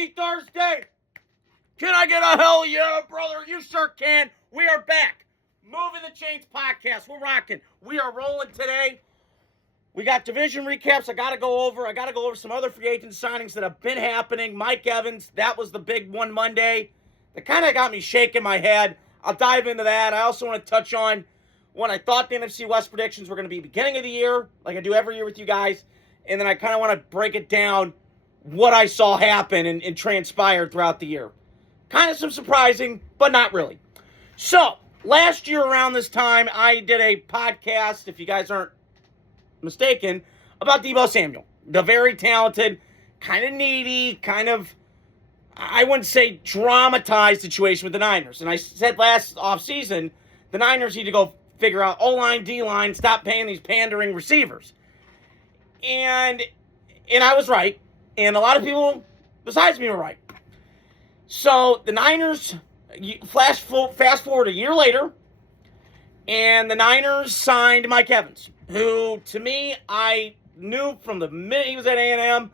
Thirsty Thursday. Can I get a hell yeah, brother? You sure can. We are back. Moving the Chains podcast. We're rocking. We are rolling today. We got division recaps I got to go over. I got to go over some other free agent signings that have been happening. Mike Evans, that was the big one Monday. That kind of got me shaking my head. I'll dive into that. I also want to touch on when I thought the NFC West predictions were going to be beginning of the year, like I do every year with you guys. And then I kind of want to break it down, what I saw happen and transpire throughout the year. Kind of some surprising, but not really. So, last year around this time, I did a podcast, if you guys aren't mistaken, about Deebo Samuel. The very talented, kind of needy, kind of, I wouldn't say dramatized situation with the Niners. And I said last offseason, the Niners need to go figure out O-line, D-line, stop paying these pandering receivers. And I was right. And a lot of people besides me were right. So the Niners, fast forward a year later, and the Niners signed Mike Evans, who, to me, I knew from the minute he was at A&M,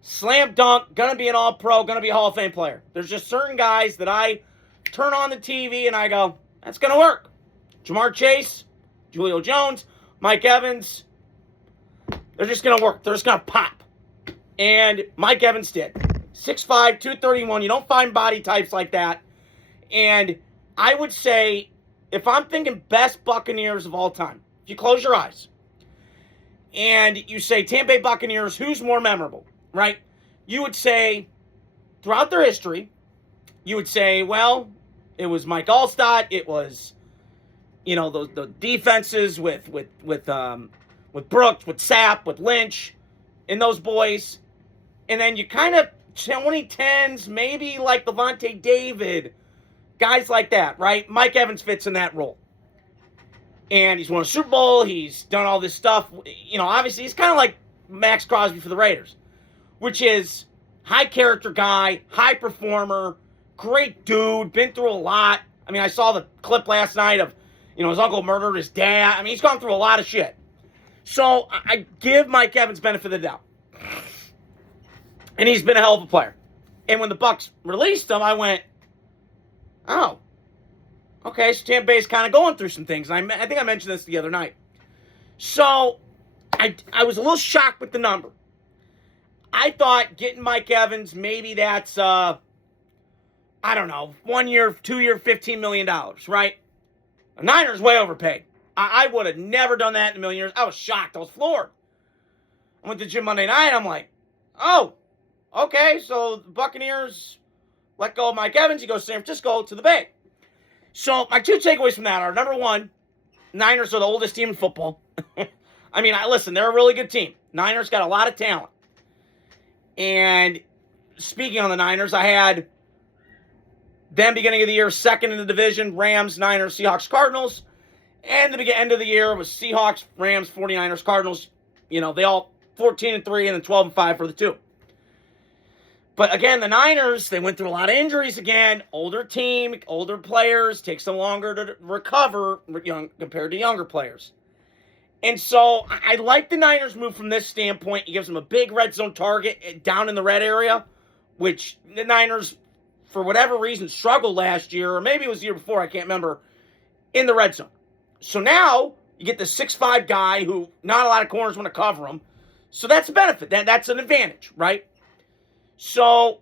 slam dunk, going to be an all-pro, going to be a Hall of Fame player. There's just certain guys that I turn on the TV and I go, that's going to work. Jamar Chase, Julio Jones, Mike Evans, they're just going to work. They're just going to pop. And Mike Evans did. 6'5", 231. You don't find body types like that. And I would say, if I'm thinking best Buccaneers of all time, if you close your eyes and you say Tampa Bay Buccaneers, who's more memorable, right? You would say, throughout their history, you would say, well, it was Mike Allstott. It was, you know, the defenses with Brooks, with Sapp, with Lynch, and those boys. And then you kind of 2010s, maybe like Levante David, guys like that, right? Mike Evans fits in that role. And he's won a Super Bowl. He's done all this stuff. You know, obviously, he's kind of like Max Crosby for the Raiders, which is high character guy, high performer, great dude, been through a lot. I mean, I saw the clip last night of, you know, his uncle murdered his dad. I mean, he's gone through a lot of shit. So I give Mike Evans benefit of the doubt. And he's been a hell of a player. And when the Bucs released him, I went, oh, okay, so Tampa Bay's kind of going through some things. And I think I mentioned this the other night. So I was a little shocked with the number. I thought getting Mike Evans, maybe that's, I don't know, 1 year, 2 year, $15 million, right? The Niners way overpaid. I would have never done that in a million years. I was shocked. I was floored. I went to gym Monday night. I'm like, oh, okay, so the Buccaneers let go of Mike Evans. He goes to San Francisco to the Bay. So my two takeaways from that are, number one, Niners are the oldest team in football. I mean, listen, they're a really good team. Niners got a lot of talent. And speaking on the Niners, I had them beginning of the year second in the division, Rams, Niners, Seahawks, Cardinals. And the end of the year was Seahawks, Rams, 49ers, Cardinals. You know, they all 14-3 and then 12-5 for the two. But again, the Niners, they went through a lot of injuries again. Older team, older players, takes them longer to recover compared to younger players. And so I like the Niners move from this standpoint. It gives them a big red zone target down in the red area, which the Niners, for whatever reason, struggled last year, or maybe it was the year before, I can't remember, in the red zone. So now you get the 6'5" guy who not a lot of corners want to cover him. So that's a benefit. That's an advantage, right? So,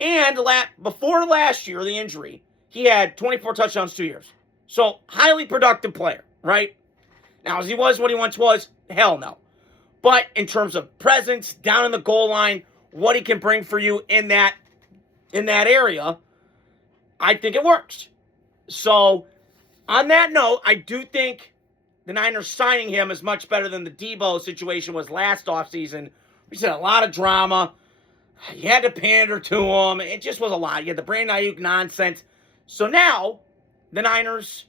and before last year, the injury, he had 24 touchdowns 2 years. So, highly productive player, right? Now, as he was what he once was, hell no. But in terms of presence, down in the goal line, what he can bring for you in that area, I think it works. So, on that note, I do think the Niners signing him is much better than the Deebo situation was last offseason. We said a lot of drama. You had to pander to him. It just was a lot. You had the Brandon Ayuk nonsense. So now, the Niners,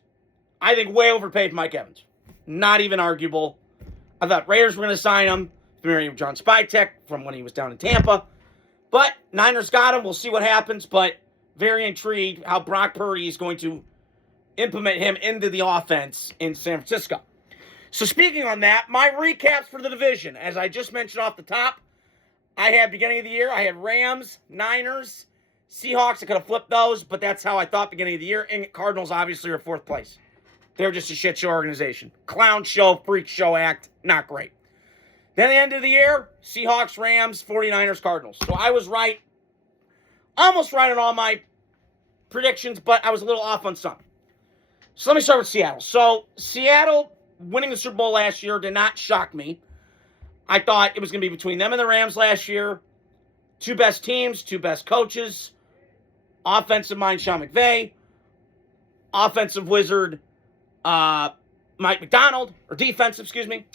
I think, way overpaid Mike Evans. Not even arguable. I thought Raiders were going to sign him. Familiar with John Spytek from when he was down in Tampa. But Niners got him. We'll see what happens. But very intrigued how Brock Purdy is going to implement him into the offense in San Francisco. So speaking on that, my recaps for the division, as I just mentioned off the top, I had beginning of the year, I had Rams, Niners, Seahawks. I could have flipped those, but that's how I thought beginning of the year. And Cardinals obviously are fourth place. They're just a shit show organization. Clown show, freak show act, not great. Then the end of the year, Seahawks, Rams, 49ers, Cardinals. So I was right, almost right on all my predictions, but I was a little off on some. So let me start with Seattle. So Seattle winning the Super Bowl last year did not shock me. I thought it was going to be between them and the Rams last year. Two best teams, two best coaches. Offensive mind, Sean McVay. Offensive wizard, Mike McDonald. Or defensive, excuse me.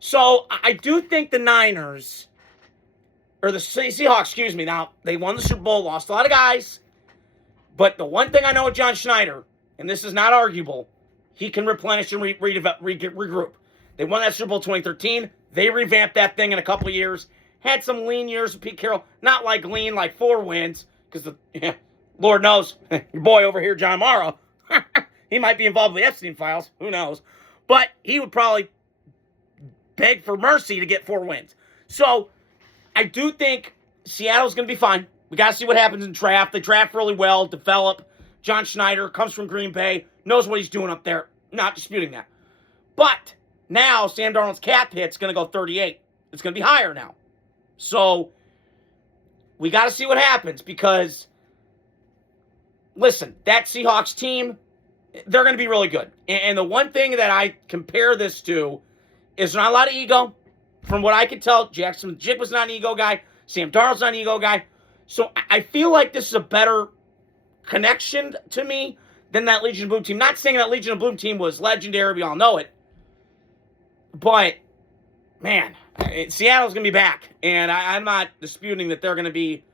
So I do think the Niners, or the Seahawks, excuse me. Now, they won the Super Bowl, lost a lot of guys. But the one thing I know with John Schneider, and this is not arguable, he can replenish and regroup. They won that Super Bowl 2013. They revamped that thing in a couple of years. Had some lean years with Pete Carroll. Not like lean, like 4 wins. Because, Lord knows, your boy over here, John Morrow, he might be involved with the Epstein files. Who knows? But he would probably beg for mercy to get 4 wins. So, I do think Seattle's going to be fine. We got to see what happens in draft. They draft really well, develop. John Schneider comes from Green Bay, knows what he's doing up there. Not disputing that. But now Sam Darnold's cap hit's going to go 38. It's going to be higher now. So we got to see what happens because, listen, that Seahawks team, they're going to be really good. And the one thing that I compare this to is not a lot of ego. From what I can tell, Jackson Jig was not an ego guy. Sam Darnold's not an ego guy. So I feel like this is a better connection to me than that Legion of Boom team. Not saying that Legion of Boom team was legendary. We all know it. But, man, Seattle's going to be back. And I'm not disputing that they're going to be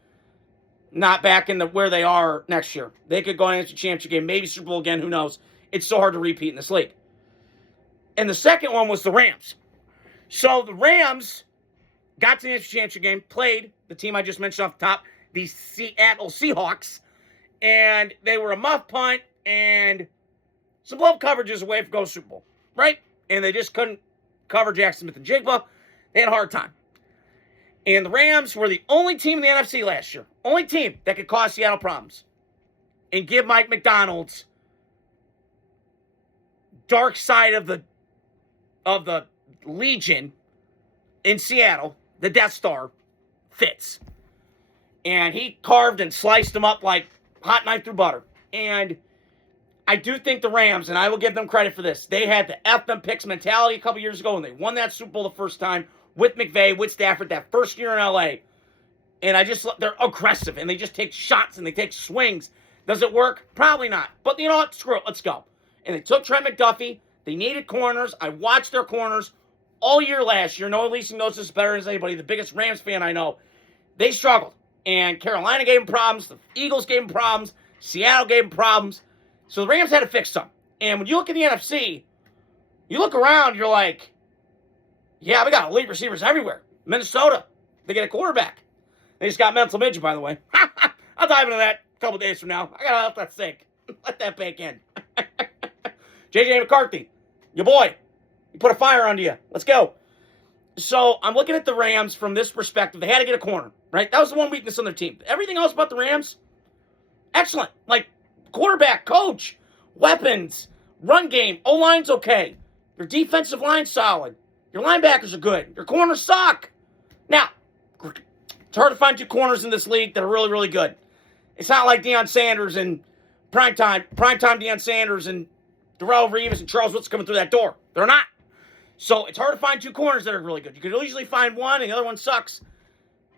not back in where they are next year. They could go on into the championship game, maybe Super Bowl again. Who knows? It's so hard to repeat in this league. And the second one was the Rams. So the Rams got to the NFC championship game, played the team I just mentioned off the top, the Seattle Seahawks. And they were a muff punt and some glove coverages away from going to Super Bowl. Right? And they just couldn't cover Jackson Smith and Jigba. They had a hard time. And the Rams were the only team in the NFC last year. Only team that could cause Seattle problems. And give Mike McDonald's dark side of the Legion in Seattle, the Death Star, fits. And he carved and sliced them up like hot knife through butter. And I do think the Rams, and I will give them credit for this, they had the F them picks mentality a couple years ago, and they won that Super Bowl the first time with McVay, with Stafford, that first year in L.A. And they're aggressive, and they just take shots, and they take swings. Does it work? Probably not. But you know what? Screw it. Let's go. And they took Trent McDuffie. They needed corners. I watched their corners all year last year. Noah Leasing knows this better than anybody. The biggest Rams fan I know. They struggled. And Carolina gave them problems. The Eagles gave them problems. Seattle gave them problems. So the Rams had to fix some. And when you look at the NFC, you look around, you're like, yeah, we got elite receivers everywhere. Minnesota, they get a quarterback. They just got mental midget, by the way. I'll dive into that a couple days from now. I got to let that sink. Let that bake in. J.J. McCarthy, your boy. He put a fire under you. Let's go. So I'm looking at the Rams from this perspective. They had to get a corner, right? That was the one weakness on their team. Everything else about the Rams, excellent. Like quarterback, coach, weapons, run game, O-line's okay. Your defensive line's solid. Your linebackers are good. Your corners suck. Now, it's hard to find 2 corners in this league that are really, really good. It's not like Deion Sanders and primetime Deion Sanders and Darrelle Reeves and Charles Woodson coming through that door. They're not. So it's hard to find 2 corners that are really good. You could usually find one and the other one sucks.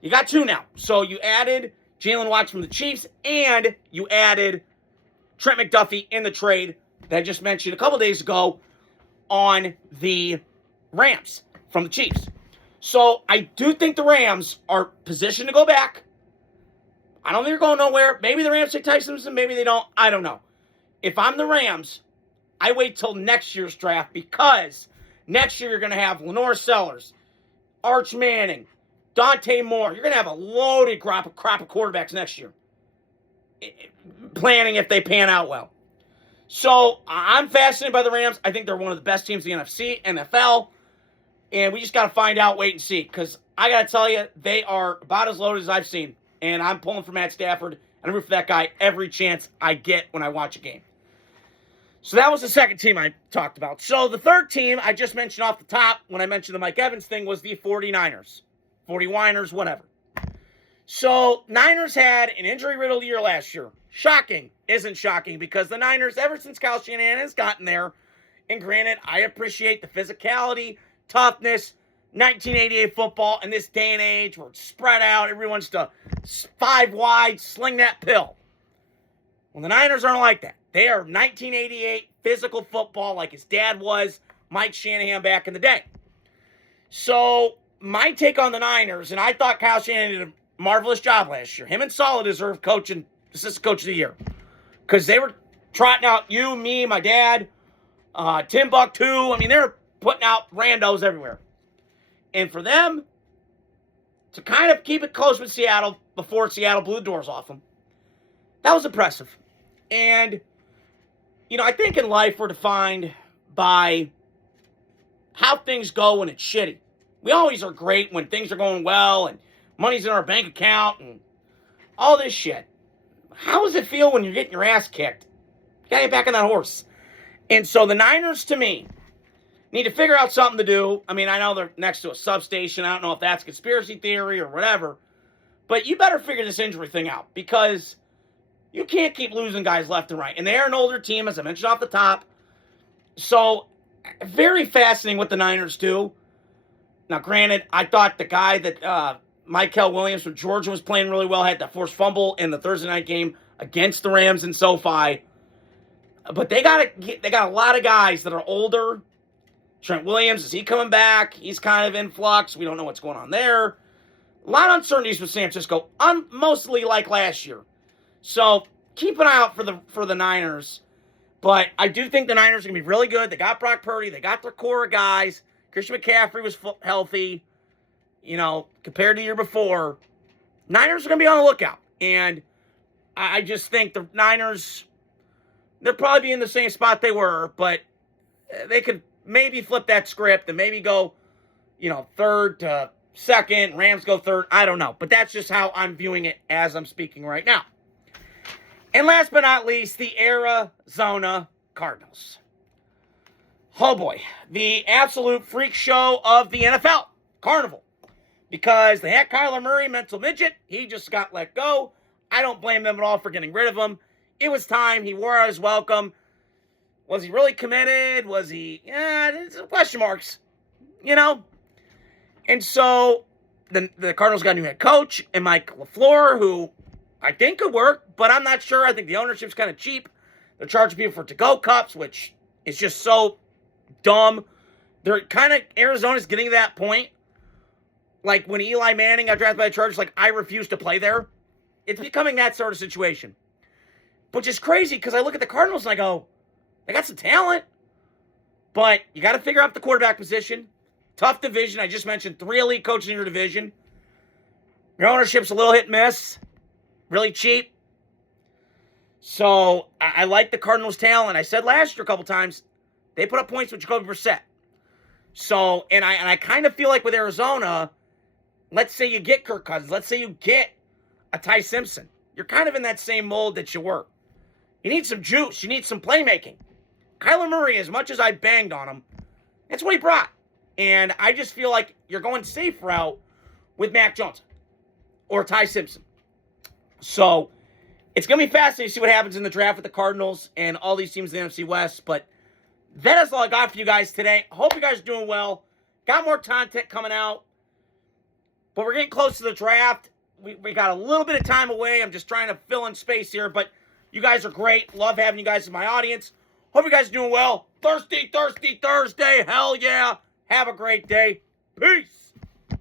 You got 2 now. So you added Jalen Watts from the Chiefs and you added Trent McDuffie in the trade that I just mentioned a couple days ago on the Rams from the Chiefs. So I do think the Rams are positioned to go back. I don't think they're going nowhere. Maybe the Rams take Tyson Simpson, maybe they don't. I don't know. If I'm the Rams, I wait till next year's draft because next year you're going to have Lenore Sellers, Arch Manning, Dante Moore. You're going to have a loaded crop of quarterbacks next year. Planning if they pan out well. So I'm fascinated by the Rams. I think they're one of the best teams in the NFC, NFL. And we just got to find out, wait and see. Because I got to tell you, they are about as loaded as I've seen. And I'm pulling for Matt Stafford, and I root for that guy every chance I get when I watch a game. So that was the second team I talked about. So the third team I just mentioned off the top when I mentioned the Mike Evans thing was the 49ers. 40-winers, whatever. So Niners had an injury-riddled year last year. Shocking. Isn't shocking because the Niners, ever since Kyle Shanahan has gotten there, and granted, I appreciate the physicality, toughness, 1988 football in this day and age where it's spread out, everyone's to 5 wide, sling that pill. Well, the Niners aren't like that. They are 1988 physical football like his dad was, Mike Shanahan, back in the day. So, my take on the Niners, and I thought Kyle Shanahan did a marvelous job last year. Him and Saleh deserve assistant coach of the year. Because they were trotting out you, me, my dad, Timbuktu. I mean, they were putting out randos everywhere. And for them to kind of keep it close with Seattle before Seattle blew the doors off them, that was impressive. And, I think in life we're defined by how things go when it's shitty. We always are great when things are going well and money's in our bank account and all this shit. How does it feel when you're getting your ass kicked? You gotta get back on that horse. And so the Niners, to me, need to figure out something to do. I mean, I know they're next to a substation. I don't know if that's conspiracy theory or whatever. But you better figure this injury thing out because you can't keep losing guys left and right. And they are an older team, as I mentioned off the top. So, very fascinating what the Niners do. Now, granted, I thought the guy that Michael Williams from Georgia was playing really well, had that forced fumble in the Thursday night game against the Rams in SoFi. But they got a lot of guys that are older. Trent Williams, is he coming back? He's kind of in flux. We don't know what's going on there. A lot of uncertainties with San Francisco, mostly like last year. So keep an eye out for the Niners. But I do think the Niners are going to be really good. They got Brock Purdy. They got their core of guys. Christian McCaffrey was healthy, compared to the year before. Niners are going to be on the lookout. And I just think the Niners, they'll probably be in the same spot they were, but they could maybe flip that script and maybe go, third to second, Rams go third. I don't know. But that's just how I'm viewing it as I'm speaking right now. And last but not least, the Arizona Cardinals. Oh boy, the absolute freak show of the NFL, Carnival. Because they had Kyler Murray, mental midget. He just got let go. I don't blame them at all for getting rid of him. It was time. He wore out his welcome. Was he really committed? Was he? Yeah, question marks. And so the Cardinals got a new head coach, and Mike LaFleur, who I think could work, but I'm not sure. I think the ownership's kind of cheap. They're charging people for to-go cups, which is just so dumb. They're kind of, Arizona's getting to that point. Like when Eli Manning got drafted by the Chargers, I refuse to play there. It's becoming that sort of situation. Which is crazy because I look at the Cardinals and I go, they got some talent. But you got to figure out the quarterback position. Tough division. I just mentioned 3 elite coaches in your division. Your ownership's a little hit and miss. Really cheap. So, I like the Cardinals' talent. I said last year a couple times, they put up points with Jacoby Brissett. So, and I kind of feel like with Arizona, let's say you get Kirk Cousins. Let's say you get a Ty Simpson. You're kind of in that same mold that you were. You need some juice. You need some playmaking. Kyler Murray, as much as I banged on him, that's what he brought. And I just feel like you're going safe route with Mac Jones or Ty Simpson. So, it's going to be fascinating to see what happens in the draft with the Cardinals and all these teams in the NFC West. But that is all I got for you guys today. Hope you guys are doing well. Got more content coming out. But we're getting close to the draft. We got a little bit of time away. I'm just trying to fill in space here. But you guys are great. Love having you guys in my audience. Hope you guys are doing well. Thursday. Hell yeah. Have a great day. Peace.